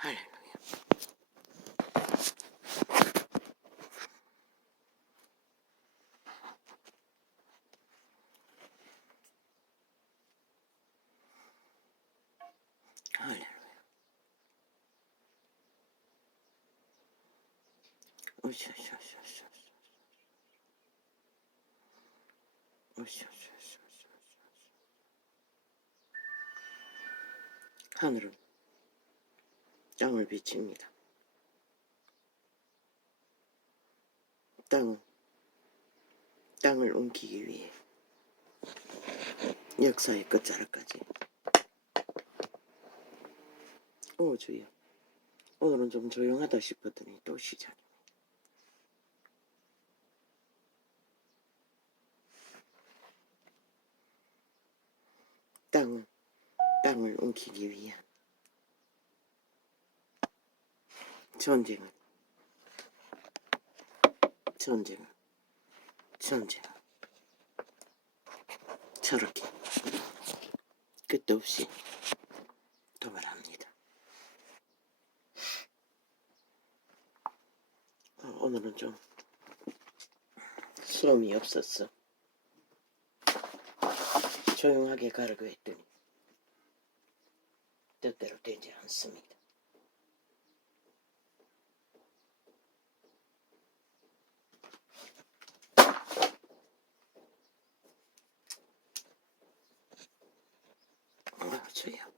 할렐루야. 할렐루야. 오샤샤샤샤. 오샤샤샤샤. 하늘은 땅을 비칩니다. 땅은 땅을 옮기기 위해 역사의 끝자락까지. 오 주여, 오늘은 좀 조용하다 싶었더니 또 시작이네. 땅은 땅을 옮기기 위한 전쟁은 저렇게 끝도 없이 도발합니다. 오늘은 좀 수험이 없었어. 조용하게 가려고 했더니 뜻대로 되지 않습니다. 주여.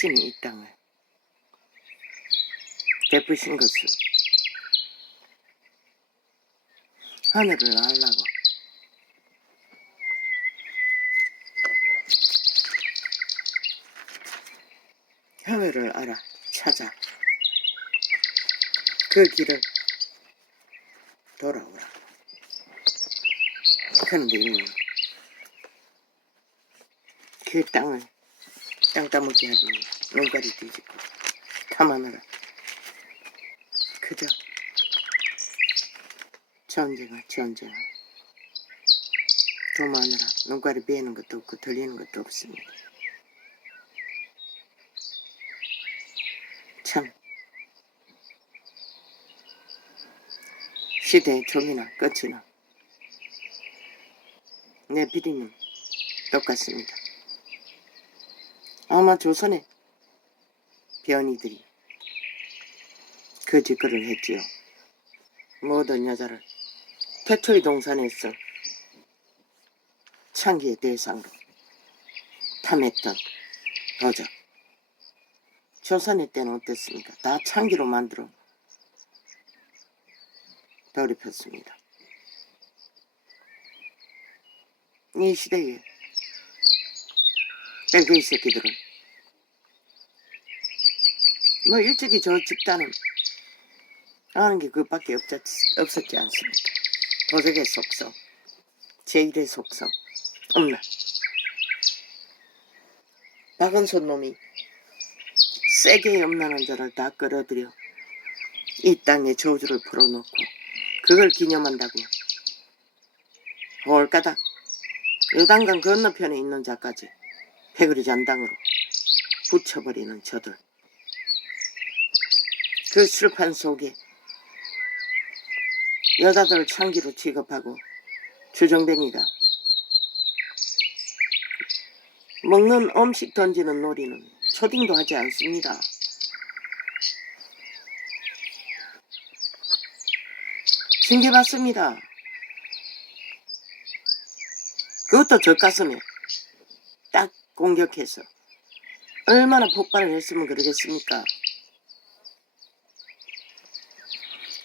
신이 이 땅을 베푸신 것을 하늘을 알라고 하늘을 알아 찾아 그 길을 돌아오라. 그런데 이미 그 땅을 땅 따먹게 하기 위해 눈깔이 뒤집고 탐하느라 그저 전쟁을 도마하느라 눈깔이 베는 것도 없고 들리는 것도 없습니다. 참 시대의 종이나 끝이나 내 비리는 똑같습니다. 아마 조선의 변이들이 그 짓거리를 했지요. 모든 여자를 태초의 동산에서 창기의 대상으로 탐했던 도적. 조선의 때는 어땠습니까? 다 창기로 만들어 더럽혔습니다. 이 시대에 뺑뺑이 새끼들은 뭐 일찍이 저 집단은 아는 게 그밖에 없었지 않습니까? 도적의 속성, 제1의 속성 없나? 박은손 놈이 세게 염라는 자를 다 끌어들여 이 땅에 저주를 풀어놓고 그걸 기념한다고요. 올까닥 요단강 건너편에 있는 자까지 패거리 잔당으로 붙여버리는 저들. 그 술판 속에 여자들 창기로 취급하고 주정뱅이가 먹는 음식 던지는 놀이는 초딩도 하지 않습니다. 생겨봤습니다. 그것도 젖가슴에 딱 공격해서 얼마나 폭발을 했으면 그러겠습니까?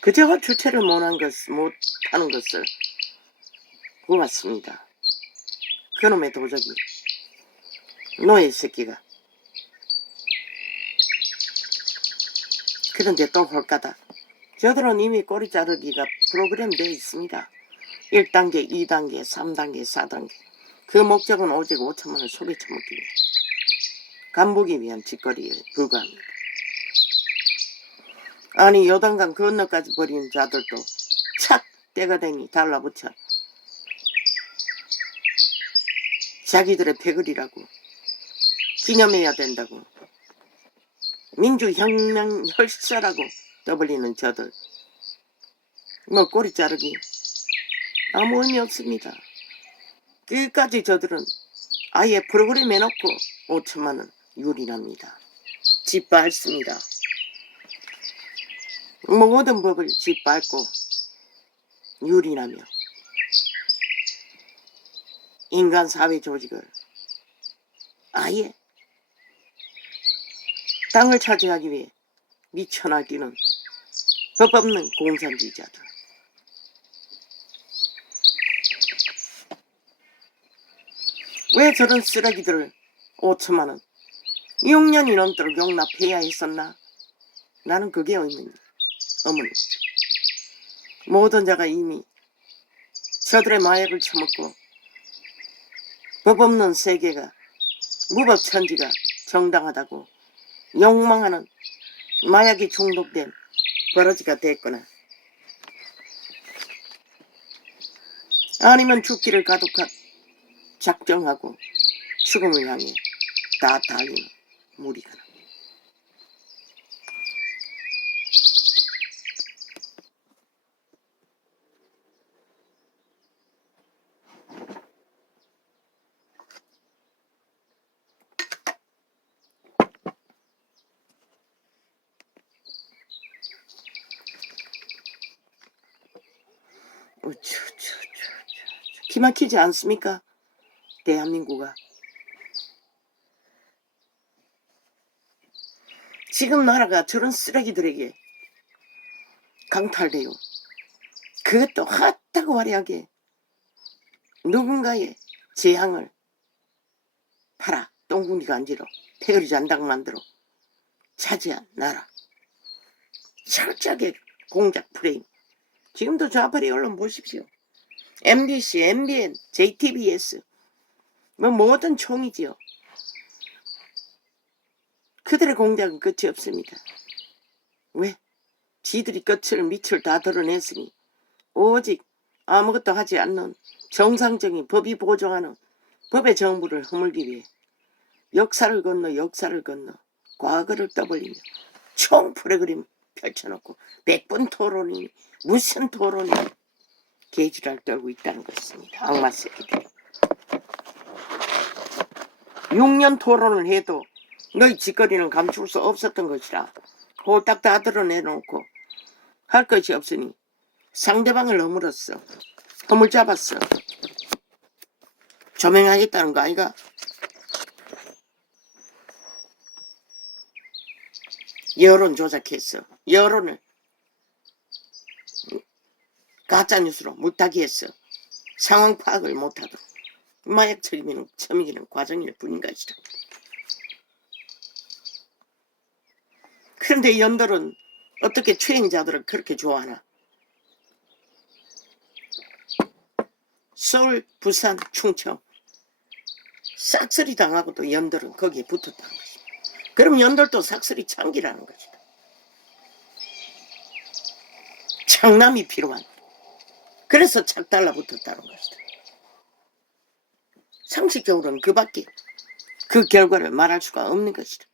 그저 주체를 못하는 것을 보았습니다. 그놈의 도적이, 노예 새끼가. 그런데 또 홀까다. 저들은 이미 꼬리 자르기가 프로그램 되어 있습니다. 1단계, 2단계, 3단계, 4단계. 그 목적은 오직 5천만원 소비 처먹기 위해, 간보기 위한 짓거리에 불과합니다. 아니 요단강 건너까지 버린 자들도 착 때가 되니 달라붙여 자기들의 패거리라고 기념해야 된다고 민주혁명 혈사라고 떠벌리는 저들, 뭐 꼬리 자르기 아무 의미 없습니다. 끝까지 저들은 아예 프로그램 해놓고 5천만원 유린합니다. 짓밟습니다. 모든 법을 짓밟고 유린하며 인간 사회 조직을 아예 땅을 차지하기 위해 미쳐 날뛰는 법 없는 공산주의자들. 왜 저런 쓰레기들을 5천만원 6년이 넘도록 용납해야 했었나? 나는 그게 의문입니다. 모든 자가 이미 저들의 마약을 처먹고 법 없는 세계가, 무법천지가 정당하다고 욕망하는 마약이 중독된 버러지가 됐거나 아니면 죽기를 가독한 작정하고 죽음을 향해 다 달리는 무리가 납니다. 기막히지 않습니까? 대한민국아. 지금 나라가 저런 쓰레기들에게 강탈돼요. 그것도 핫하고 화려하게 누군가의 재앙을 팔아 똥구니 간지로 패거리 잔당 만들어 차지한 나라. 철저하게 공작 프레임. 지금도 좌파리 언론 보십시오. MBC, MBN, JTBS 뭐 모든 총이지요. 그들의 공작은 끝이 없습니다. 왜? 지들이 밑을 다 드러냈으니 오직 아무것도 하지 않는 정상적인 법이 보장하는 법의 정부를 허물기 위해 역사를 건너 과거를 떠벌리며 총 프로그램 펼쳐놓고 100분 토론이 무슨 토론이 개지랄 떨고 있다는 것입니다. 악마 새끼들. 6년 토론을 해도 너희 짓거리는 감출 수 없었던 것이라 홀딱 다 드러내놓고 할 것이 없으니 상대방을 허물 잡았어. 조명하겠다는 거 아이가? 여론 조작했어. 여론을 가짜뉴스로 물타기 했어. 상황 파악을 못하도록 마약 처미기는 과정일 뿐인 것이다. 그런데 연들은 어떻게 추행자들을 그렇게 좋아하나? 서울, 부산, 충청 싹쓸이 당하고도 연들은 거기에 붙었다는 것이다. 그럼 연들도 싹쓸이 창기라는 것이다. 창남이 필요한, 그래서 착 달라붙었다는 것이다. 상식적으로는 그밖에 그 결과를 말할 수가 없는 것이다.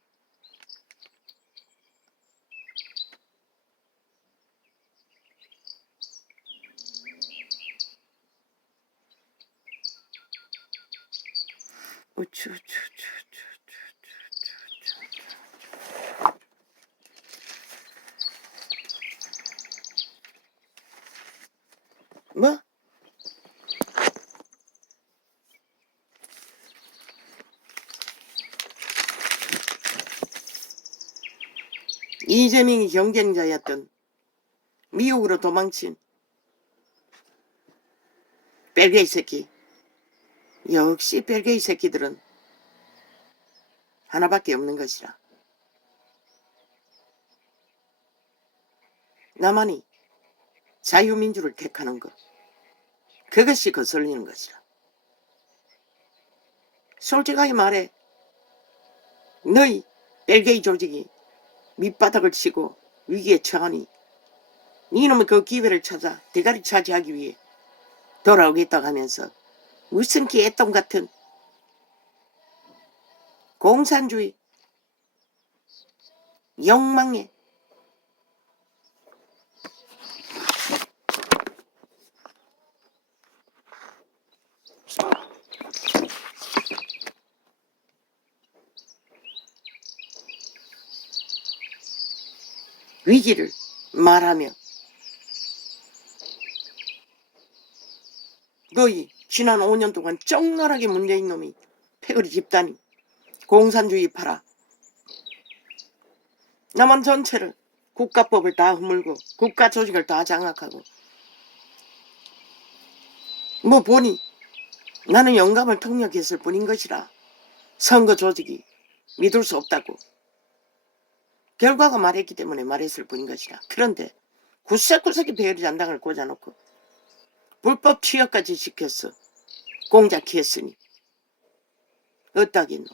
이재명이 경쟁자였던 미국으로 도망친 벨게이 새끼. 역시 벨게이 새끼들은 하나밖에 없는 것이라. 나만이 자유민주를 택하는 것, 그것이 거슬리는 것이라. 솔직하게 말해, 너희 벨게이 조직이 밑바닥을 치고 위기에 처하니 이놈의 그 기회를 찾아 대가리 차지하기 위해 돌아오겠다고 하면서 무슨 개똥 같은 공산주의 욕망에 위기를 말하며 너희 지난 5년 동안 쩍나라게 문재인 놈이 패거리 집단이 공산주의 팔아 남한 전체를 국가법을 다 허물고 국가 조직을 다 장악하고 뭐 보니 나는 영감을 통역했을 뿐인 것이라. 선거 조직이 믿을 수 없다고 결과가 말했기 때문에 말했을 뿐인 것이라. 그런데 구석구석에 배열이 잔당을 꽂아놓고 불법 취업까지 시켰어. 공작했으니 어따겠노.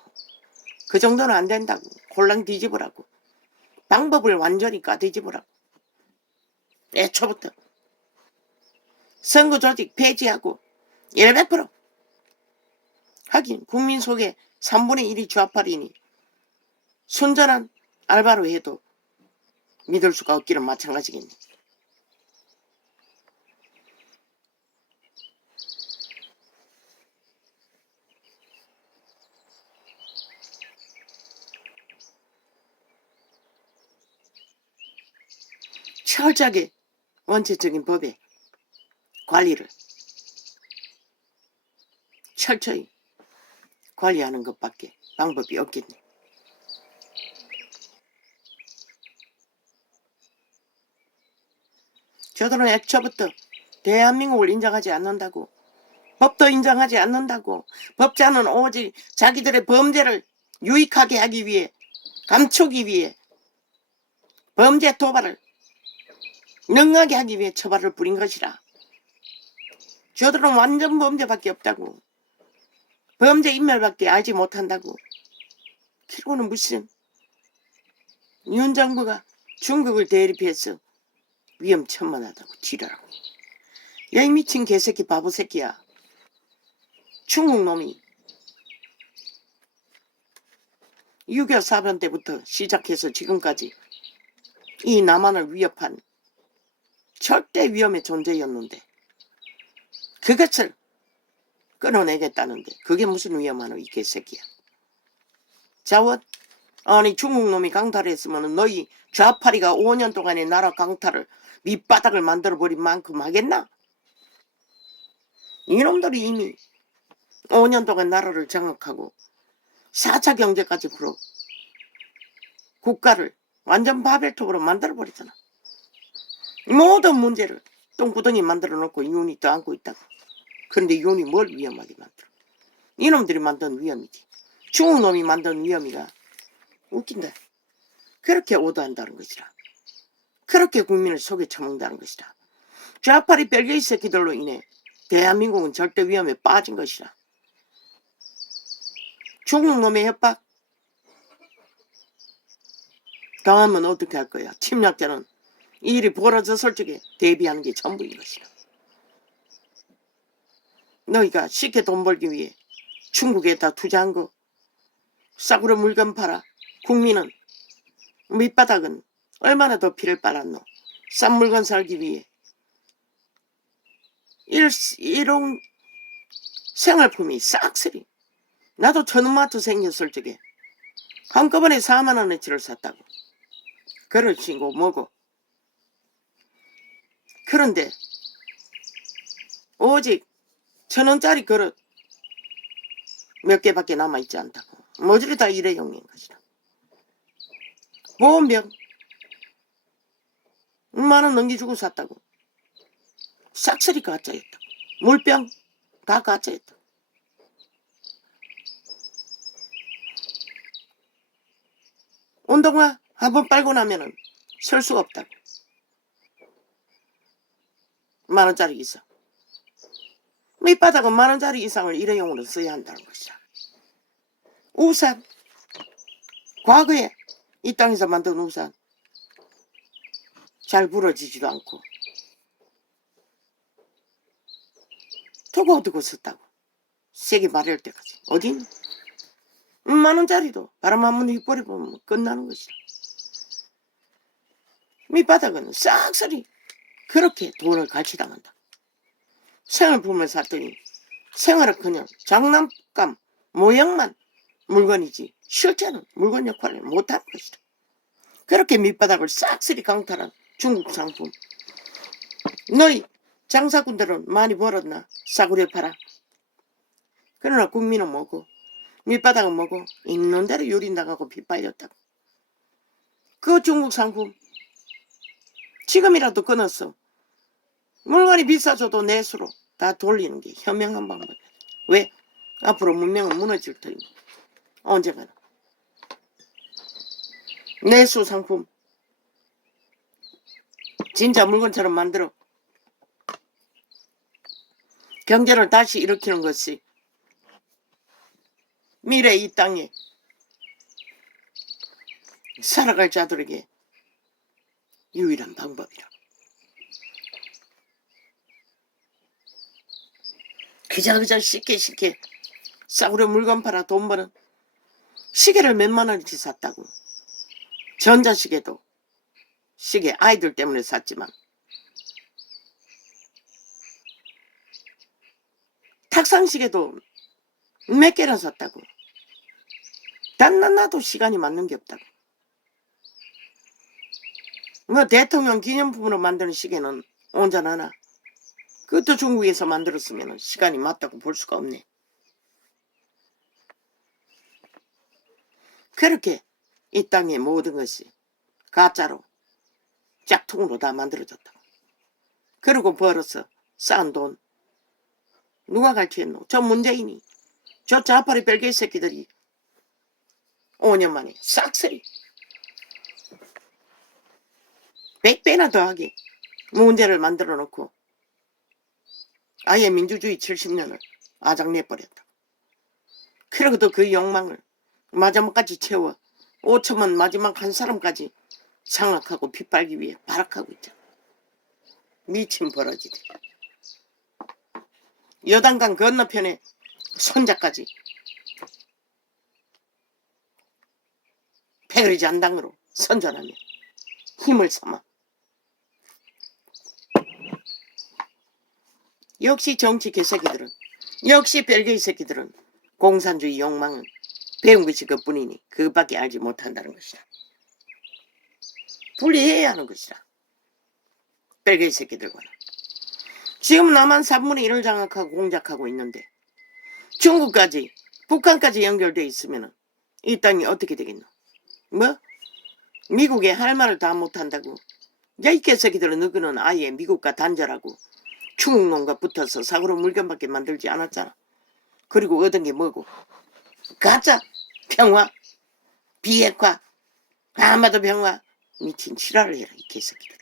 그 정도는 안 된다고. 홀랑 뒤집으라고. 방법을 완전히 까뒤집으라고. 애초부터 선거 조직 폐지하고 100% 하긴 국민 속에 3분의 1이 좌파리니 순전한 알바로 해도 믿을 수가 없기는 마찬가지겠네. 철저하게 원칙적인 법의 관리를 철저히 관리하는 것밖에 방법이 없겠네. 저들은 애초부터 대한민국을 인정하지 않는다고, 법도 인정하지 않는다고, 법자는 오직 자기들의 범죄를 유익하게 하기 위해, 감추기 위해, 범죄 도발을 능하게 하기 위해 처벌을 부린 것이라. 저들은 완전 범죄밖에 없다고, 범죄 인멸밖에 알지 못한다고. 그리고는 무슨 윤 정부가 중국을 대립해서 위험천만하다고 지랄하고. 야, 이 미친 개새끼 바보 새끼야. 중국 놈이 6.25 사변 때부터 시작해서 지금까지 이 남한을 위협한 절대 위험의 존재였는데 그것을 끊어내겠다는데 그게 무슨 위험하노 이 개새끼야. 자원? 아니 중국 놈이 강탈했으면 너희 좌파리가 5년 동안의 나라 강탈을 밑바닥을 만들어버린 만큼 하겠나? 이놈들이 이미 5년 동안 나라를 장악하고 4차 경제까지 풀어 국가를 완전 바벨톱으로 만들어버리잖아. 모든 문제를 똥구덩이 만들어 놓고 윤이 떠안고 있다고. 그런데 윤이 뭘 위험하게 만들어? 이놈들이 만든 위험이지. 중국 놈이 만든 위험이가 웃긴다. 그렇게 오도한다는 것이라. 그렇게 국민을 속에 처먹는다는 것이라. 좌파리 벨게이 새끼들로 인해 대한민국은 절대 위험에 빠진 것이라. 중국 놈의 협박 당하면 어떻게 할 거야? 침략자는 이 일이 벌어졌을 적에 대비하는 게 전부인 것이라. 너희가 쉽게 돈 벌기 위해 중국에다 투자한 거 싸구려 물건 팔아. 국민은 밑바닥은 얼마나 더 피를 빨았노. 싼 물건 살기 위해 일용 생활품이 싹쓸이. 나도 천원마트 생겼을 적에 한꺼번에 4만원어치를 샀다고. 그릇이고 뭐고. 그런데 오직 1,000원짜리 그릇 몇 개밖에 남아있지 않다고. 모조리 다 일회용인 것이다. 보온병 만원 넘겨주고 샀다고. 싹쓸이 가짜였다. 물병 다 가짜였다. 운동화 한번 빨고 나면은 설 수가 없다고. 만원짜리 이상. 밑바닥은 만원짜리 이상을 일회용으로 써야 한다는 것이다. 우산. 과거에 이 땅에서 만든 우산. 잘 부러지지도 않고. 두고 두고 썼다고. 색이 마를 때까지. 어딘? 만원짜리도 바람 한번 휘뿌려보면 끝나는 것이다. 밑바닥은 싹쓸이 그렇게 돈을 갈취당한다. 생활품을 샀더니 생활은 그냥 장난감 모양만 물건이지 실제는 물건 역할을 못하는 것이다. 그렇게 밑바닥을 싹쓸이 강탈한 중국 상품. 너희 장사꾼들은 많이 벌었나? 싸구려 팔아. 그러나 국민은 뭐고 밑바닥은 뭐고 있는 대로 유린당하고 빗발렸다고. 그 중국 상품 지금이라도 끊었어. 물건이 비싸져도 내수로 다 돌리는 게 현명한 방법이야. 왜? 앞으로 문명은 무너질 터이니 언젠가는. 내수 상품 진짜 물건처럼 만들어 경제를 다시 일으키는 것이 미래 이 땅에 살아갈 자들에게 유일한 방법이라. 그저 쉽게 싸구려 물건 팔아 돈 버는 시계를 몇만 원치 샀다고. 전자시계도 시계 아이들 때문에 샀지만 탁상시계도 몇 개나 샀다고. 단나나도 시간이 맞는 게 없다고. 뭐 대통령 기념품으로 만드는 시계는 온전하나 그것도 중국에서 만들었으면 시간이 맞다고 볼 수가 없네. 그렇게 이 땅의 모든 것이 가짜로 짝퉁으로 다 만들어졌다고. 그리고 벌어서 쌓은 돈 누가 갈취했노? 저 문재인이, 저 좌파리 별개 새끼들이 5년 만에 싹쓸이 100배나 더하게 문제를 만들어 놓고 아예 민주주의 70년을 아작내버렸다. 그러고도 그 욕망을 마지막까지 채워 5천만 마지막 한 사람까지 장악하고 빗발기 위해 발악하고 있잖아. 미친 버러지들. 여단강 건너편에 손자까지 패거리 잔당으로 선전하며 힘을 삼아. 역시 정치 개새끼들은, 역시 별개의 새끼들은 공산주의 욕망은 배운 것이 그뿐이니 그밖에 알지 못한다는 것이다. 분리해야 하는 것이다. 별개의 새끼들과는. 지금 남한 3분의 1을 장악하고 공작하고 있는데 중국까지 북한까지 연결돼 있으면 이 땅이 어떻게 되겠노? 뭐? 미국에 할 말을 다 못한다고? 야, 이 개새끼들은 너희는 아예 미국과 단절하고 중국놈과 붙어서 사고로 물건밖에 만들지 않았잖아. 그리고 얻은 게 뭐고? 가짜, 평화, 비핵화, 한반도 평화. 미친 지랄을 해라 이 개새끼들.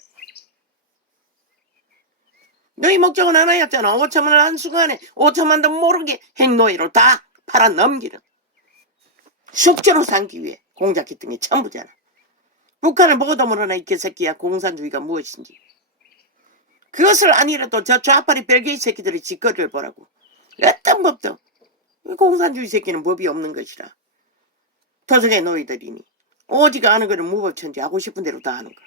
너희 목적은 하나였잖아. 5천만을 한순간에 5천만도 모르게 핵노예로 다 팔아넘기는 숙제로 삼기 위해 공작했던 게 전부잖아. 북한을 보고도 모르나 이 개새끼야. 공산주의가 무엇인지. 그것을 아니라도 저 좌파리 별개의 새끼들의 짓거리를 보라고. 어떤 법도 공산주의 새끼는 법이 없는 것이라. 도적의 노예들이니 오지가 않은 거는 무법천지 하고 싶은 대로 다 하는 거.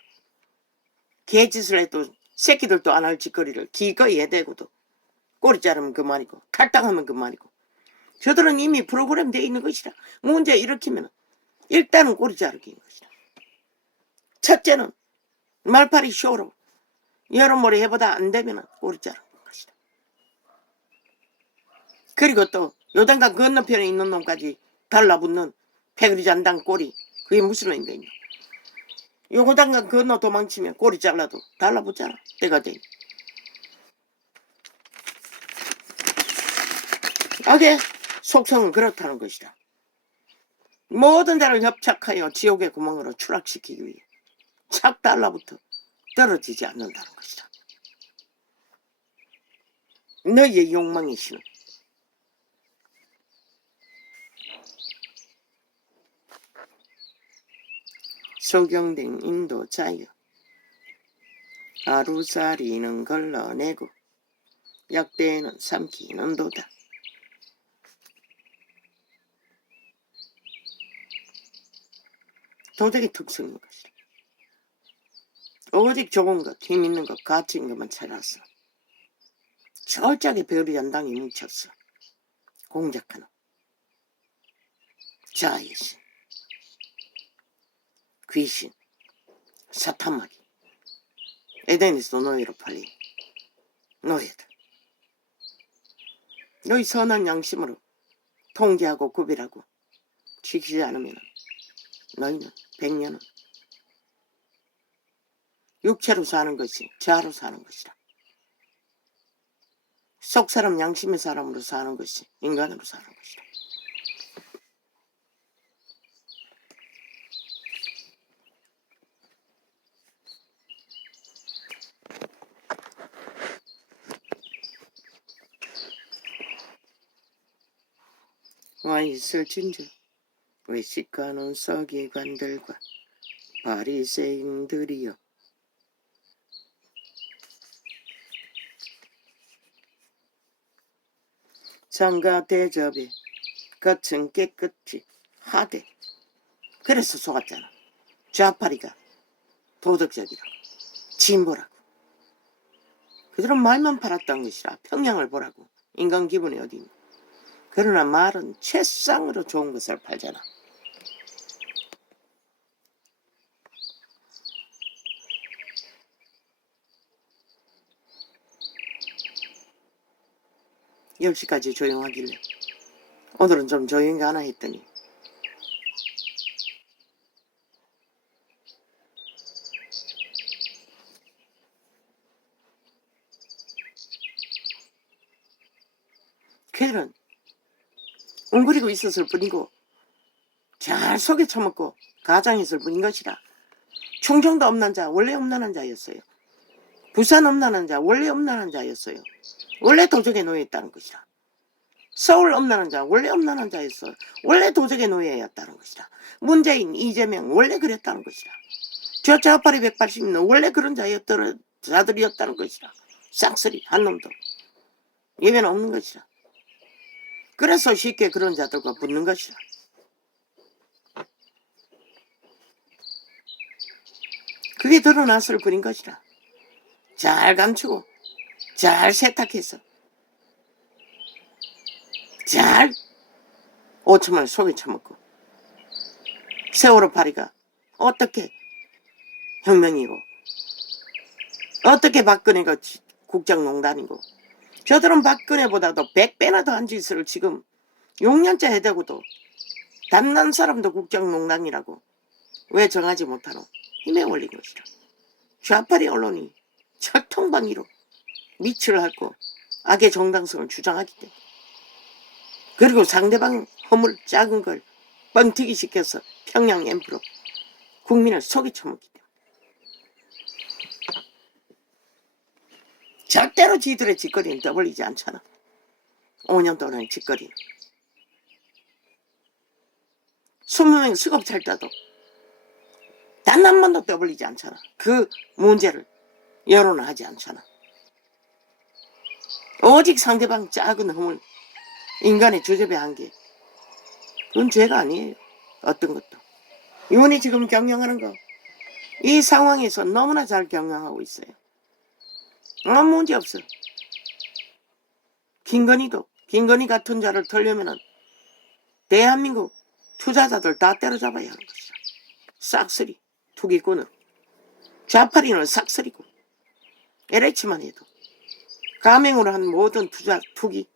개짓을 해도 새끼들도 안 할 짓거리를 기꺼이 해대고도 꼬리 자르면 그만이고 탈당하면 그만이고. 저들은 이미 프로그램 되어 있는 것이라. 문제 일으키면 일단은 꼬리 자르기인 것이다. 첫째는 말파리 쇼로 여러모로 해보다 안 되면 꼬리 자르는 것이다. 그리고 또 요단강 건너편에 있는 놈까지 달라붙는 패거리 잔당 꼬리. 그게 무슨 의미가 있노? 요거 당장 건너 도망치면 꼬리 잘라도 달라붙잖아. 때가 되니. 악의 속성은 그렇다는 것이다. 모든 자를 협착하여 지옥의 구멍으로 추락시키기 위해 착 달라붙어 떨어지지 않는다는 것이다. 너희의 욕망의 신은 소경된 인도 자유, 하루살이는 걸러내고 약대는 삼키는 도다. 도덕의 특성인 것이다. 오직 좋은 것, 힘 있는 것, 가치 있는 것만 찾았어. 철저하게 별의 연당에 뭉쳤어. 공작하는 자의 신, 귀신, 사탄마귀, 에덴에서 노예로 팔린 노예들. 너희 선한 양심으로 통제하고 구별하고 지키지 않으면 너희는 100년은 육체로 사는 것이 자아로 사는 것이다. 속사람 양심의 사람으로 사는 것이 인간으로 사는 것이다. 와 있을진저 외식하는 서기관들과 바리새인들이여, 장가 대접에 겉은 깨끗이 하되. 그래서 속았잖아. 좌파리가 도덕적이라고, 진보라고. 그들은 말만 팔았던 것이라 평양을 보라고. 인간 기분이 어디 있니? 그러나 말은 최상으로 좋은 것을 팔잖아. 열 시까지 조용하길래 오늘은 좀 조용히 하나 했더니 걔들은 웅그리고 있었을 뿐이고 잘 속에 처먹고 가장했을 뿐인 것이라. 충청도 엄난 자, 원래 엄난한 자였어요. 부산 엄난한 자, 원래 엄난한 자였어요. 원래 도적에 노예했다는 것이라. 서울 엄난한 자, 원래 엄난한 자였어. 원래 도적의 노예였다는 것이라. 문재인, 이재명 원래 그랬다는 것이라. 저 좌파리 180는 원래 그런 자들이었다는 것이라. 싹쓸이 한 놈도 예외는 없는 것이라. 그래서 쉽게 그런 자들과 붙는 것이라. 그게 드러났을 뿐인 것이라. 잘 감추고 잘 세탁해서 잘 5천만을 속에 처먹고. 세월호 파리가 어떻게 혁명이고 어떻게 박근혜가 국정농단이고. 저들은 박근혜보다도 100배나 더한 짓을 지금 6년째 해대고도 단난 사람도 국정농단이라고 왜 정하지 못하노? 힘에 올린 것이라. 좌파리 언론이 철통방위로 미치를 핥고 악의 정당성을 주장하기 때문에. 그리고 상대방 허물 작은 걸 뻥튀기 시켜서 평양 앰프로 국민을 속에 처먹기 때문에. 절대로 지들의 짓거리는 떠벌리지 않잖아. 5년 동안의 짓거리는. 20명 수급 찰 때도 단 한 번도 떠벌리지 않잖아. 그 문제를 여론화하지 않잖아. 오직 상대방 작은 허물, 인간의 주접에 한계. 그건 죄가 아니에요. 어떤 것도. 이분이 지금 경영하는 거, 이 상황에서 너무나 잘 경영하고 있어요. 아무 문제 없어. 김건희 같은 자를 털려면은 대한민국 투자자들 다 때려잡아야 하는 것이야. 싹쓸이 투기꾼은. 좌파리는 싹쓸이고. LH만 해도 가맹으로 한 모든 투기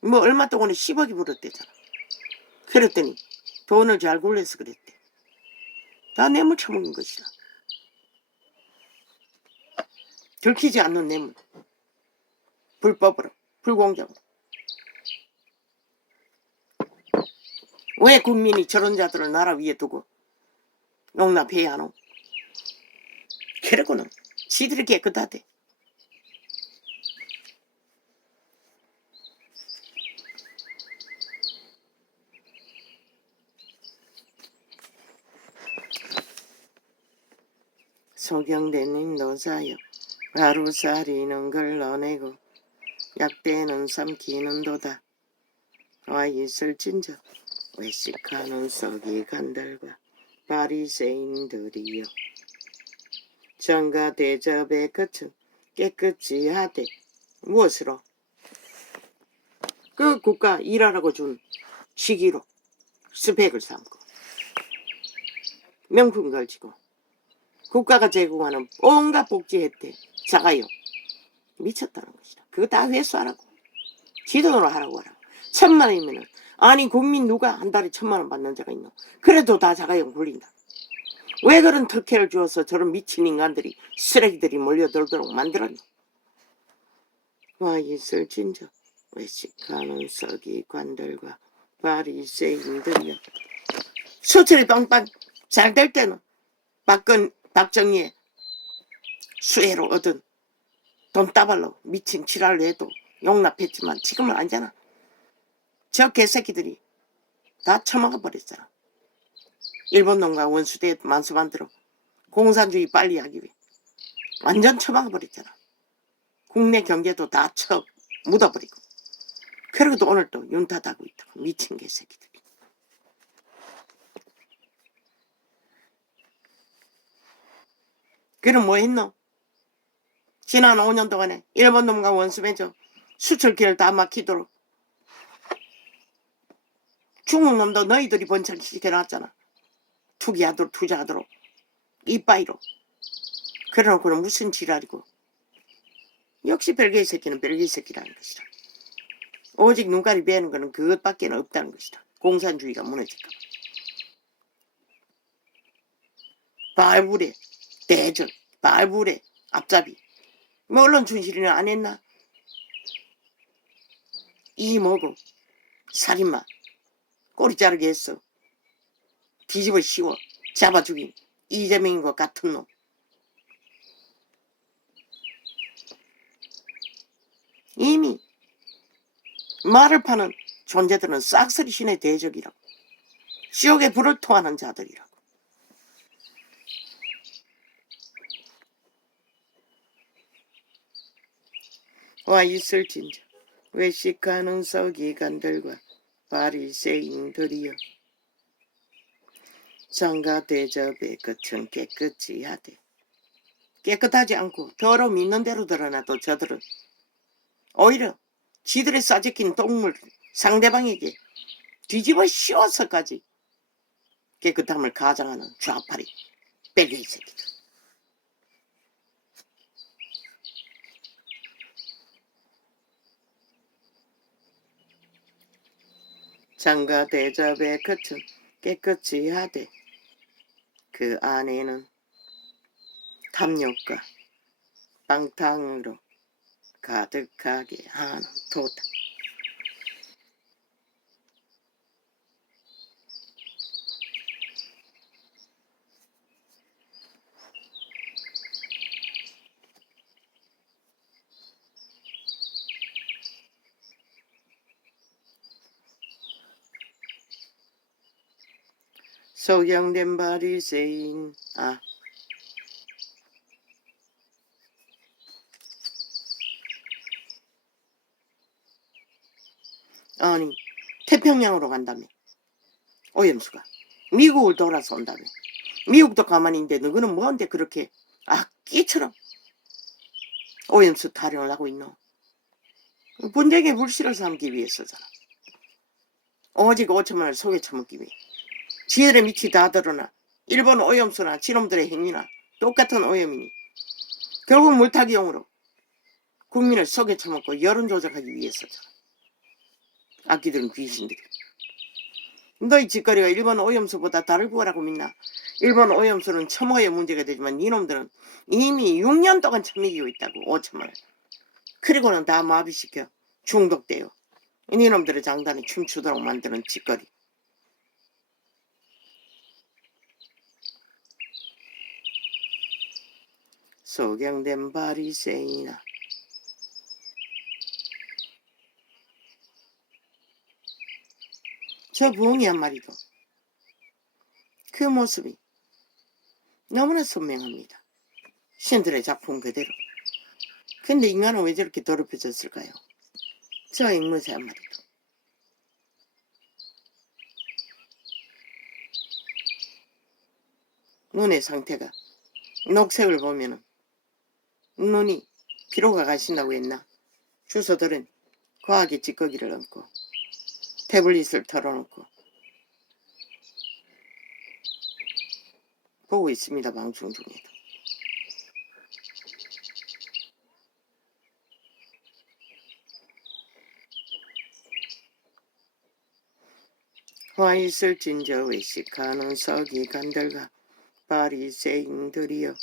뭐 얼마 동안에 10억이 불었대잖아. 그랬더니 돈을 잘 굴려서 그랬대. 다 뇌물 처먹는 것이다. 들키지 않는 뇌물. 불법으로, 불공정으로. 왜 국민이 저런 자들을 나라 위에 두고 용납해야 하노? 그러고는 지들이 깨끗하대. 소경대님 노사요. 하루살이는 걸러내고 약대는 삼키는 도다. 와 있을진저 외식하는 썩이 간들과 바리새인들이여. 전가 대접의 끝은 깨끗이 하되 무엇으로? 그 국가 일하라고 준 시기로 스펙을 삼고 명품 걸치고 국가가 제공하는 온갖 복지 혜택 자가용 미쳤다는 것이다. 그거 다 회수하라고. 지돈으로 하라고 하라고. 1,000만 원이면은 아니 국민 누가 한 달에 1,000만 원 받는 자가 있노? 그래도 다 자가용 굴린다. 왜 그런 특혜를 주어서 저런 미친 인간들이 쓰레기들이 몰려들도록 만들었노? 와 있을진저 외식하는 서기관들과 바리새인들이여. 수출이 빵빵 잘 될 때는 박정희의 수혜로 얻은 돈 따발로 미친 지랄을 해도 용납했지만 지금은 아니잖아. 저 개새끼들이 다 처먹어 버렸잖아. 일본 놈과 원수대 만수 만들어 공산주의 빨리 하기 위해 완전 처먹어 버렸잖아. 국내 경제도 다 묻어버리고. 그러고도 오늘 또 윤탓하고 있다고. 미친 개새끼들이. 그럼 뭐 했노? 지난 5년 동안에 일본 놈과 원수 맺어 수출길을 다 막히도록 중국 놈도 너희들이 번창시켜놨잖아. 투자하도록 이빠이로. 그래놓고는 무슨 지랄이고. 역시 별개의 새끼는 별개의 새끼라는 것이다. 오직 눈깔이 베는 거는 그것밖에 없다는 것이다. 공산주의가 무너질까 봐. 발불에 대전, 발불에 앞잡이. 뭐 언론 준실이는 안 했나? 이 뭐고 살인마 꼬리 자르게 했어. 뒤집어 씌워 잡아 죽인 이재명인 것 같은 놈. 이미 말을 파는 존재들은 싹쓸이 신의 대적이라고. 지옥에 불을 토하는 자들이라고. 와 있을진저 외식하는 서기관들과 바리새인들이여. 전가 대접의 끝은 깨끗이 하되. 깨끗하지 않고 더러움 있는 대로 드러나도 저들은 오히려 지들의 싸지킨 똥물 상대방에게 뒤집어 씌워서까지 깨끗함을 가장하는 좌파리 빼개이 새끼들. 장가 대접의 끝은 깨끗이 하되 그 안에는 탐욕과 방탕으로 가득하게 하는 도다. 소경된 바리새인. 아니 태평양으로 간다며. 오염수가 미국을 돌아서 온다며. 미국도 가만히 있는데 너희는 뭔데 그렇게 끼처럼 오염수 타령을 하고 있노? 분쟁의 불씨를 삼기 위해서잖아. 오직 5천만 원을 속에 처먹기 위해. 지들의 밑이 다 드러나. 일본 오염수나 지놈들의 행위나 똑같은 오염이니 결국 물타기용으로 국민을 속에 처먹고 여론 조작하기 위해서잖아. 악기들은 귀신들이. 너희 짓거리가 일본 오염수보다 다를 거라고 믿나? 일본 오염수는 첨호의 문제가 되지만 이놈들은 이미 6년 동안 처먹이고 있다고. 5천만 원. 그리고는 다 마비시켜 중독돼요. 이놈들의 장단에 춤추도록 만드는 짓거리. 소경된 바리새인아. 저 부엉이 한 마리도 그 모습이 너무나 선명합니다. 신들의 작품 그대로. 근데 인간은 왜 저렇게 더럽혀졌을까요? 저 앵무새 한 마리도. 눈의 상태가 녹색을 보면은 눈이 피로가 가신다고 했나? 주소들은 과학의 찌꺼기를 얹고 태블릿을 털어놓고 보고 있습니다. 방송 중에도. 와 있을진저 외식하는 서기관들과 바리새인들이여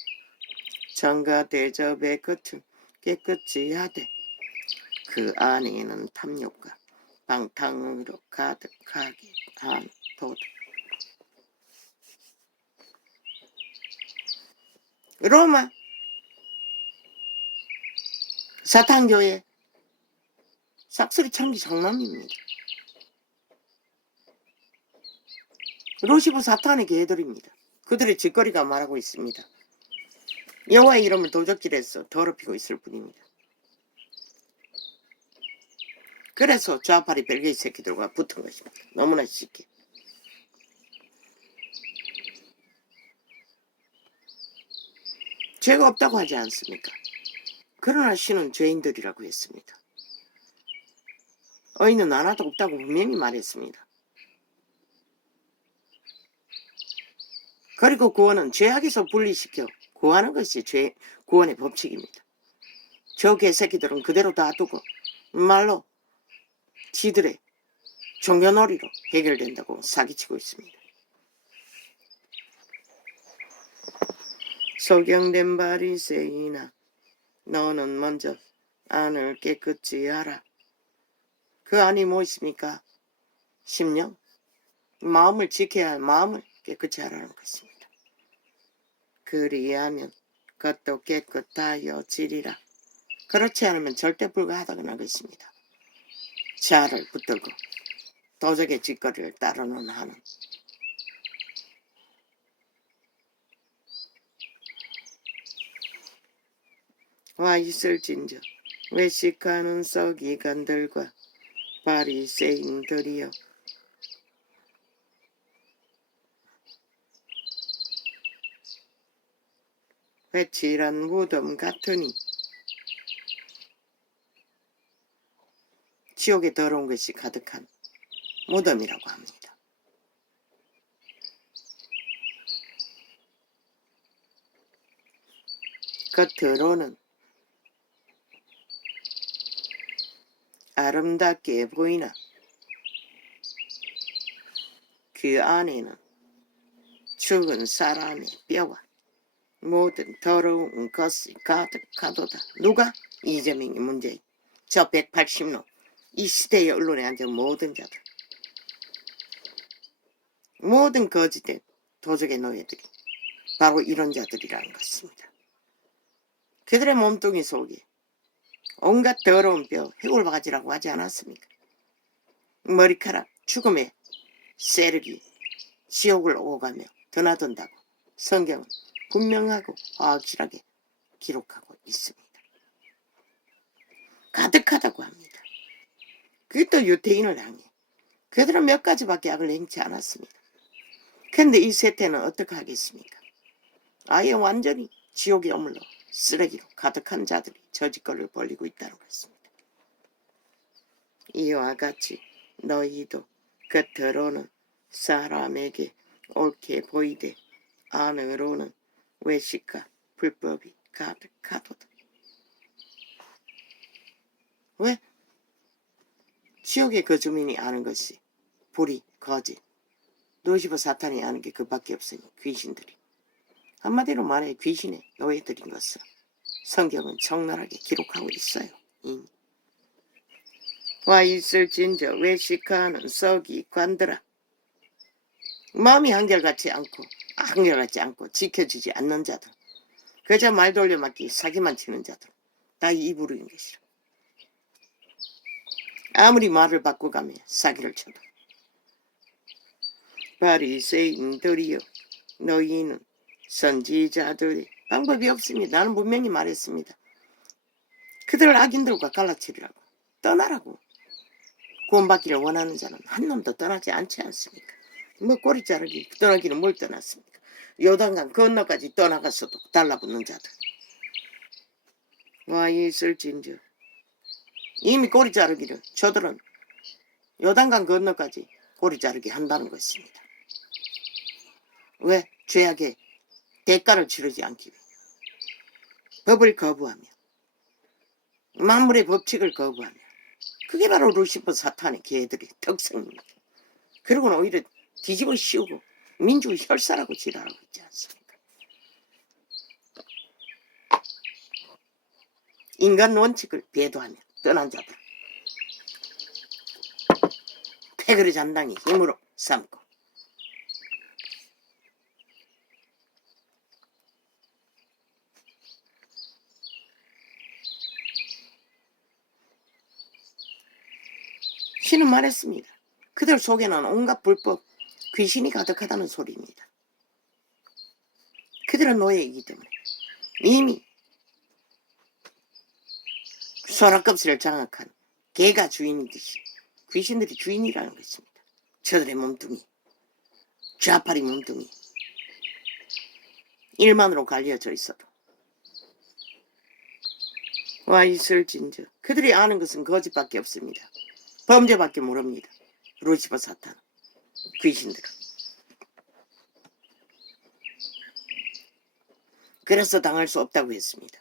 정가 대접의 끝은 깨끗이 하되 그 안에는 탐욕과 방탕으로 가득하게 한 도다. 로마 사탄교회 싹쓸이 참기 장난입니다. 루시프 사탄의 개들입니다. 그들의 짓거리가 말하고 있습니다. 여호와의 이름을 도적질해서 더럽히고 있을 뿐입니다. 그래서 좌파리 벨기에 새끼들과 붙은 것입니다. 너무나 쉽게. 죄가 없다고 하지 않습니까? 그러나 신은 죄인들이라고 했습니다. 의인은 하나도 없다고 분명히 말했습니다. 그리고 구원은 죄악에서 분리시켜 구하는 것이 구원의 법칙입니다. 저 개새끼들은 그대로 놔두고 말로 지들의 종교놀이로 해결된다고 사기치고 있습니다. 소경된 바리새인아, 너는 먼저 안을 깨끗이 하라. 그 안이 무엇입니까? 심령, 마음을 지켜야 할 마음을 깨끗이 하라는 것입니다. 그리하면 그것도 깨끗하여지리라. 그렇지 않으면 절대 불가하다는 것입니다. 자아를 붙들고 도적의 짓거리를 따르는 하는 와 있을진저 외식하는 서기관들과 바리새인들이여 회칠한 무덤 같으니 지옥에 더러운 것이 가득한 무덤이라고 합니다. 겉으로는 아름답게 보이나 그 안에는 죽은 사람의 뼈와 모든 더러운 것이 가득하도다. 누가? 이재명이 문제인 저 180로 이 시대의 언론에 앉은 모든 자들, 모든 거짓된 도적의 노예들이 바로 이런 자들이라는 것입니다. 그들의 몸뚱이 속에 온갖 더러운 뼈, 해골바가지라고 하지 않았습니까? 머리카락, 죽음의 세력이 지옥을 오가며 드나든다고 성경은 분명하고 확실하게 기록하고 있습니다. 가득하다고 합니다. 그게 또 유태인을 향해. 그들은 몇 가지밖에 악을 행치 않았습니다. 그런데 이 세태는 어떻게 하겠습니까? 아예 완전히 지옥의 어물로 쓰레기로 가득한 자들이 저 짓거리를 벌리고 있다는 것입니다. 이와 같이 너희도 겉으로는 사람에게 옳게 보이되 안으로는 외식과 불법이 가득하도다. 왜? 지옥의 그 주민이 아는 것이 불의, 거짓, 루시퍼 사탄이 하는 게 그밖에 없으니 귀신들이. 한마디로 말해 귀신의 노예들인 것을 성경은 적나라하게 기록하고 있어요. 이미. 와 있을진저 외식하는 썩이 관들아. 마음이 한결같지 않고 지켜주지 않는 자들, 그저 말 돌려막기 사기만 치는 자들 다 이 부류인 것이라. 아무리 말을 바꿔가며 사기를 쳐도 바리새인들이여 너희는 선지자들이 방법이 없습니다. 나는 분명히 말했습니다. 그들 악인들과 갈라치리라고 떠나라고. 구원받기를 원하는 자는 한 놈도 떠나지 않지 않습니까? 뭐 꼬리 자르기 떠나기는 뭘 떠났습니까? 요단강 건너까지 떠나가서도 달라붙는 자들. 와 있을진저 이미 꼬리 자르기를 저들은 요단강 건너까지 꼬리 자르기 한다는 것입니다. 왜? 죄악의 대가를 치르지 않기 위해. 법을 거부하며 만물의 법칙을 거부하며. 그게 바로 루시퍼 사탄의 개들의 특성입니다. 그리고는 오히려 뒤집어 씌우고 민주 혈사라고 지랄하고 있지 않습니까? 인간 원칙을 배도하며 떠난 자들. 패거리 잔당이 힘으로 삼고 신은 말했습니다. 그들 속에는 온갖 불법, 귀신이 가득하다는 소리입니다. 그들은 노예이기 때문에 이미 소라껍질을 장악한 개가 주인이듯이 귀신들이 주인이라는 것입니다. 저들의 몸뚱이, 좌파리 몸뚱이 일만으로 갈려져 있어도 와 있을진저 그들이 아는 것은 거짓밖에 없습니다. 범죄밖에 모릅니다. 루시퍼 사탄, 귀신들. 그래서 당할 수 없다고 했습니다.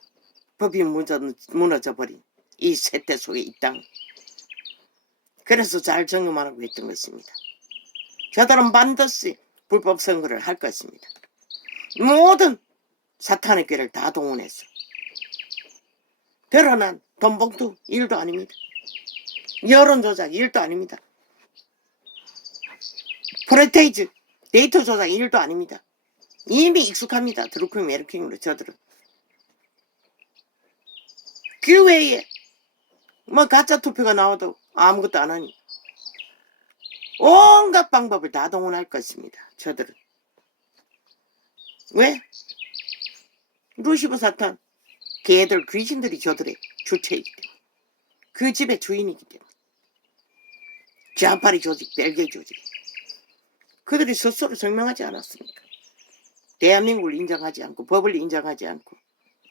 법이 무너져버린 이 세태 속에 이 땅. 그래서 잘 정금하라고 했던 것입니다. 저들은 반드시 불법 선거를 할 것입니다. 모든 사탄의 꾀를 다 동원해서 드러난 돈봉투 일도 아닙니다. 여론조작 일도 아닙니다. 프레테이즈 데이터 조작 일도 아닙니다. 이미 익숙합니다. 드루킹 메르킹으로 저들은. 그 외에 뭐 가짜 투표가 나와도 아무것도 안 하니 온갖 방법을 다 동원할 것입니다. 저들은. 왜? 루시퍼 사탄 개들 귀신들이 저들의 주체이기 때문에 그 집의 주인이기 때문에 좌파리 조직 벨기에 조직 그들이 스스로 증명하지 않았습니까? 대한민국을 인정하지 않고 법을 인정하지 않고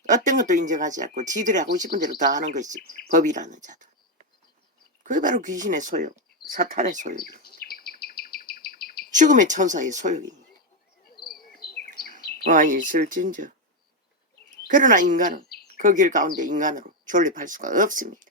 어떤 것도 인정하지 않고 지들이 하고 싶은 대로 다 하는 것이 법이라는 자들. 그게 바로 귀신의 소욕, 사탄의 소욕입니다. 죽음의 천사의 소욕입니다. 와 있을진저. 그러나 인간은 그 길 가운데 인간으로 존립할 수가 없습니다.